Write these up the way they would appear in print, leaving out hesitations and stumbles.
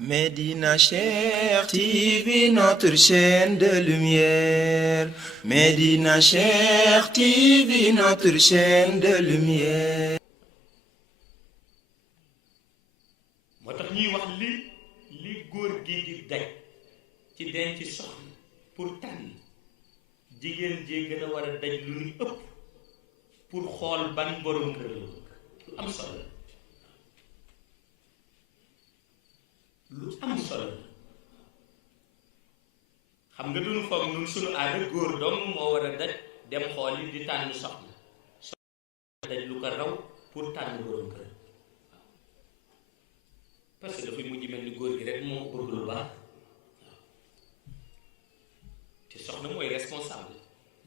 Médina Cheikh TV, notre chaîne de lumière. Médina Cheikh TV, notre chaîne de lumière. moo tax ñuy wax li góor gi di daj ci denc soxna pour tànn jigéen jee gën a war a daj lu ñu ëpp pour xool ban borom kër la bëgg lu am solo lu am solo xam nga duñu foog ñun suñu aada góor dong moo war a daj dem xool yi di tànn soxna daj lu ko raw pour tànn borom kër parce que dafay mujj mel ni góor gi rek moo bëgg lu baax te soxna mooy responsable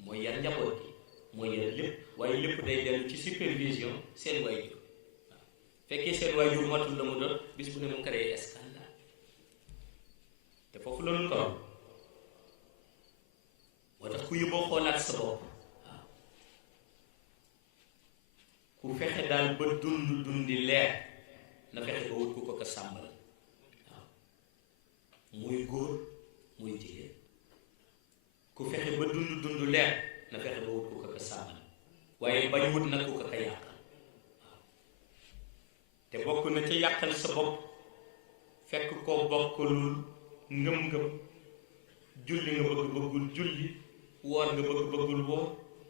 mooy yar njaboot gi mooy yar lépp waaye lépp day dellu ci supervision seen waajur waaw fekkee seen waajur matul la mu doon bis bu ne mu créé scandale te foofu la ñu toll moo tax ku yóbboo xoolaat sa bopp waaw ku fexe daal ba dundi leer na fexe ba wut ku ko sàmmal waaw muy góor muy jigéen ku fexe ba dund leer na fexe ba wut ku ko sàmmal waaye bañ wut nag ku ko yàqal waaw te bokk na ca yàqal sa bopp fekk koo bokkalul ngëm-ngëm julli nga bëggul julli woor nga bëggul woor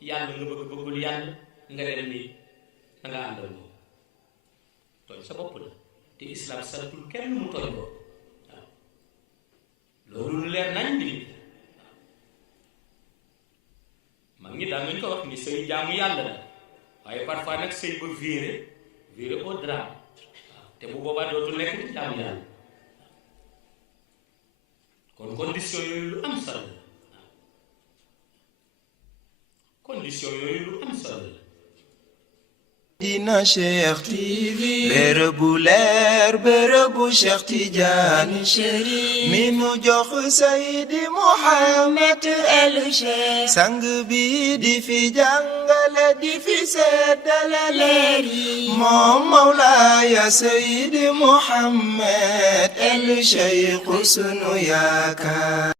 yàlla nga bëggul yàlla nga dem ni da nga àndal moom tooñ sa bopp la te islam santul kenn mu tooñ bopp waaw loolu lu leer nañ bi waaw mag ñi daan nañ ko wax ni sëy jaamu yàlla la waaye parfois nag sëy ba viré au drame waaw te bu boobaa dootul nekk di jaamu yàlla kon condition yooyu lu am solo la waaw condition yooyu lu am solo la Médina Cheikh TV, bërëbu leer bërëbu Cheikh Tidiane Chérif mi nu jox Seydi Mouhamed El Cheikh sang bi di fi jàngale di fi seddale leer yi moom Mawlaaya Seydi Mouhamed El Cheikh sunu yaakaar